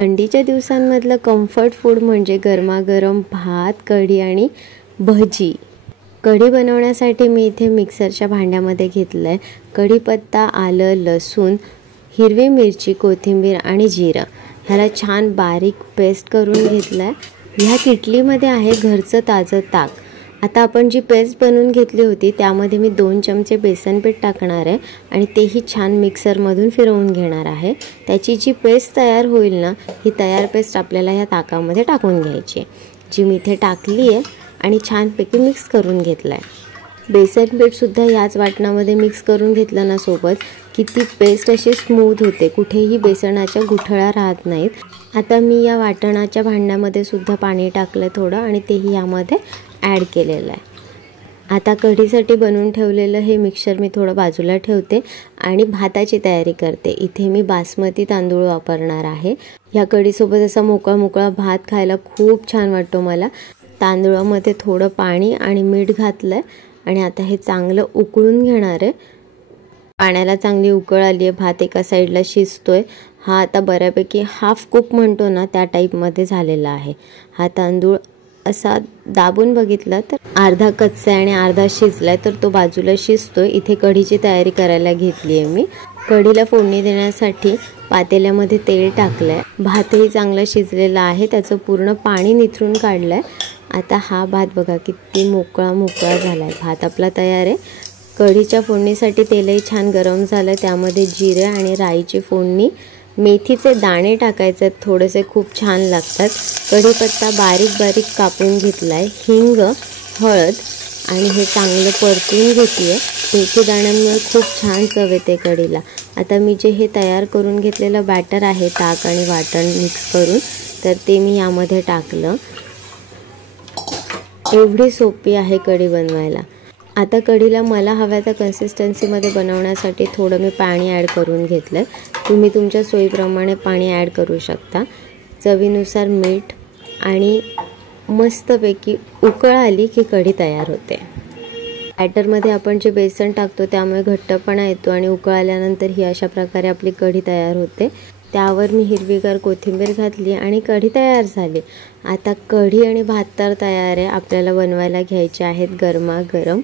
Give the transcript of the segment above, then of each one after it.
थंडीच्या दिवसांमधलं comfort food म्हणजे गरमागरम भात, कढी आणि भजी। कढी बनवण्यासाठी मी इथे मिक्सरच्या भांड्यामध्ये घेतलं आहे कढीपत्ता, आलं, लसूण, हिरवी मिरची, कोथिंबीर आणि जिरं। ह्याला छान बारीक पेस्ट करून घेतलं आहे। ह्या किटलीमध्ये आहे घरचं ताजं ताक। आता आपण जी पेस्ट बनवून घेतली होती त्यामध्ये मी 2 चमचे बेसन पीठ टाकणार आहे आणि तेही छान मिक्सरमधून फिरवून घेणार आहे। त्याची जी पेस्ट तयार होईल ना, ही तयार पेस्ट आपल्याला ह्या ताकामध्ये टाकून घ्यायची, जी मी इथे टाकली आहे आणि छानपैकी मिक्स करून घेतलं आहे। बेसन पीठसुद्धा याच वाटणामध्ये मिक्स करून घेतलं ना सोबत, की ती पेस्ट अशी स्मूथ होते, कुठेही बेसनाच्या गुठळ्या राहत नाहीत। आता मी या वाटणाच्या भांड्यामध्ये सुद्धा पाणी टाकलं थोडं आणि तेही यामध्ये ॲड केलेलं आहे। आता कढीसाठी बनवून ठेवलेलं हे मिक्सचर मी थोडं बाजूला ठेवते आणि भाताची तयारी करते। इथे मी बासमती तांदूळ वापरणार आहे। या कढीसोबत असा मोकळा मोकळा भात खायला खूप छान वाटतो मला। तांदूळामध्ये थोडं पाणी आणि मीठ घातलं आहे आणि आता हे चांगलं उकळून घेणार आहे। पाण्याला चांगली उकळ आली आहे, भात एका साईडला शिजतोय। हा आता बऱ्यापैकी हाफ कुक म्हणतो ना, त्या टाईपमध्ये झालेला आहे। हा तांदूळ असा दाबून बघितला तर अर्धा कच्चा आणि अर्धा शिजलाय, तर तो बाजूला शिजतोय। इथे कढीची तयारी करायला घेतली आहे मी। कढीला फोडणी देण्यासाठी पातेल्यामध्ये तेल टाकलंय। भातही चांगला शिजलेला आहे, त्याचं पूर्ण पाणी निथरून काढलंय। आता हा भात बघा किती मोकळा मोकळा झालाय। भात आपला तयार आहे। कढीच्या फोडणीसाठी तेलही छान गरम झालं, त्यामध्ये जिरे आणि राईची फोडणी, मेथीचे दाणे टाकायचे थोडेसे, खूप छान लागतात। कढीपत्ता बारीक बारीक कापून घेतलाय, हिंग, हळद आणि हे चांगलं परतून घेतली आहे। मेथी दाण्यांमुळे खूप छान चव येते कढीला। आता मी जे हे तयार करून घेतलेलं बॅटर आहे, ताक आणि वाटण मिक्स करून, तर ते मी यामध्ये टाकलं। एवढी सोपी आहे कढी बनवायला। आता कढीला मला हव्या त्या कन्सिस्टन्सीमध्ये बनवण्यासाठी थोडं मी पाणी ॲड करून घेतलं। तुम्ही तुमच्या सोयीप्रमाणे पाणी ॲड करू शकता। चवीनुसार मीठ आणि मस्तपैकी उकळ आली की कढी तयार होते। बॅटरमध्ये आपण जे बेसन टाकतो त्यामुळे घट्टपणा येतो आणि उकळ आल्यानंतर ही अशा प्रकारे आपली कढी तयार होते। त्यावर मी हिरवीगार कोथिंबीर घातली आणि कढी तयार झाली। आता कढी आणि भात तर तयार आहे। आपल्याला बनवायला घ्यायचे आहेत गरमागरम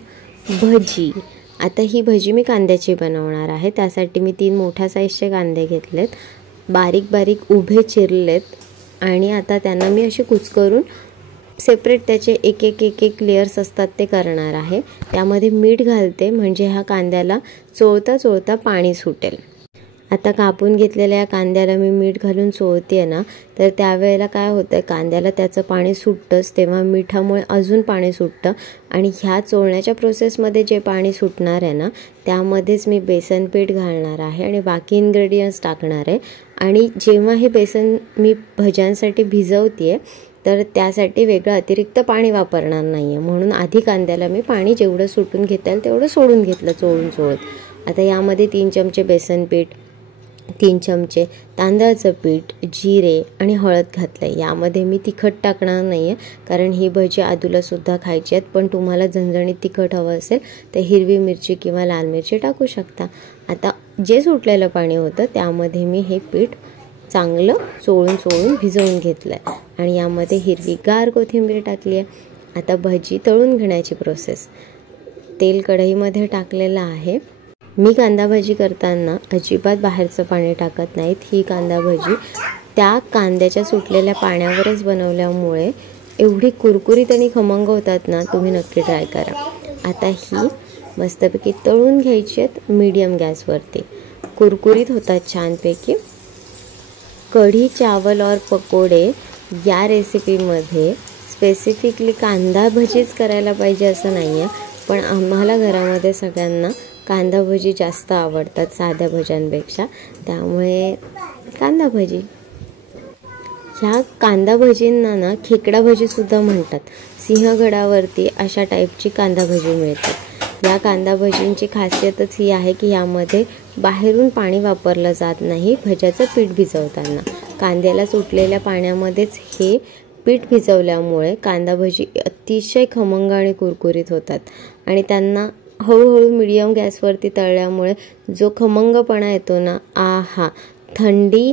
भजी। आता ही भजी मी कांद्याची बनवणार आहे। त्यासाठी मी 3 मोठ्या साईजचे कांदे घेतलेत, बारीक बारीक उभे चिरलेत आणि आता त्यांना मी अशी कुचकरून सेपरेट त्याचे एक एक लेयर्स असतात ते करणार आहे। त्यामध्ये मीठ घालते, म्हणजे ह्या कांद्याला चोळता चोळता पाणी सुटेल। आता कापून घेतलेल्या या कांद्याला मी मीठ घालून चोळते ना, तर त्यावेळेला काय होतं, कांद्याला त्याचं पाणी सुटतंच, तेव्हा मिठामुळे अजून पाणी सुटतं आणि ह्या चोळण्याच्या प्रोसेसमध्ये जे पाणी सुटणार आहे ना, त्यामध्येच मी बेसन पीठ घालणार आहे आणि बाकी इन्ग्रेडियंट्स टाकणार आहे। आणि जेव्हा हे बेसन मी भज्यांसाठी भिजवते तर त्यासाठी वेगळं अतिरिक्त पाणी वापरणार नाही आहे, म्हणून आधी कांद्याला मी पाणी जेवढं सुटून घेता येईल तेवढं सोडून घेतलं चोळून चोळत। आता यामध्ये 3 चमचे बेसन पीठ, 3 चमचे तांदळाचं पीठ, जिरे आणि हळद घातलं। यामध्ये मी तिखट टाकणार नाही आहे, कारण ही भजी आदूलासुद्धा खायची आहेत, पण तुम्हाला झणझणीत तिखट हवं असेल तर हिरवी मिरची किंवा लाल मिरची टाकू शकता। आता जे सुटलेलं पाणी होतं त्यामध्ये मी हे पीठ चांगलं चोळून चोळून भिजवून घेतलं आहे आणि यामध्ये हिरवीगार कोथिंबीर टाकली आहे। आता भजी तळून घेण्याची प्रोसेस। तेल कढईमध्ये टाकलेलं आहे। मी कांदा भजी करताना अजिबात बाहेरचं पाणी टाकत नाहीत। ही कांदा भजी त्या कांद्याच्या सुटलेल्या पाण्यावरच बनवल्यामुळे एवढी कुरकुरीत आणि खमंग होतात ना, तुम्ही नक्की ट्राय करा। आता ही मस्तपैकी तळून घ्यायची आहेत मीडियम गॅसवरती, कुरकुरीत होतात छानपैकी। कढी, चावल और पकोडे या रेसिपीमध्ये स्पेसिफिकली कांदा भजीच करायला पाहिजे असं नाही आहे, पण आम्हाला घरामध्ये सगळ्यांना कांदा भजी जास्त आवडतात साध्या भज्यांपेक्षा, त्यामुळे कांदा भजी। ह्या कांदा भजींना ना खेकडा भजीसुद्धा म्हणतात। सिंहगडावरती अशा टाईपची कांदा भजी मिळतात। या कांदा भजींची खासियतच ही आहे की यामध्ये बाहेरून पाणी वापरलं जात नाही। भज्याचं पीठ भिजवताना कांद्याला सुटलेल्या पाण्यामध्येच हे पीठ भिजवल्यामुळे कांदा भजी अतिशय खमंग आणि कुरकुरीत होतात आणि त्यांना हळूहळू मीडियम गॅसवरती तळल्यामुळे जो खमंगपणा येतो ना, आहा, थंडी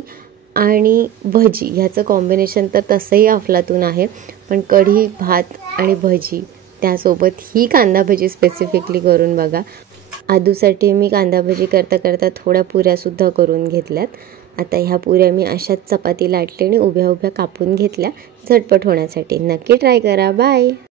आणि भजी ह्याचं कॉम्बिनेशन तर तसंही अफलातून आहे, पण कढी, भात आणि भजी त्यासोबत ही कांदा भजी स्पेसिफिकली करून बघा. आदूसाठी मी कांदा भजी करता करता थोड्या पुऱ्यासुद्धा करून घेतल्यात. आता ह्या पुऱ्या मी अशाच चपाती लाटली आणि उभ्या उभ्या कापून घेतल्या झटपट होण्यासाठी. नक्की ट्राय करा. बाय.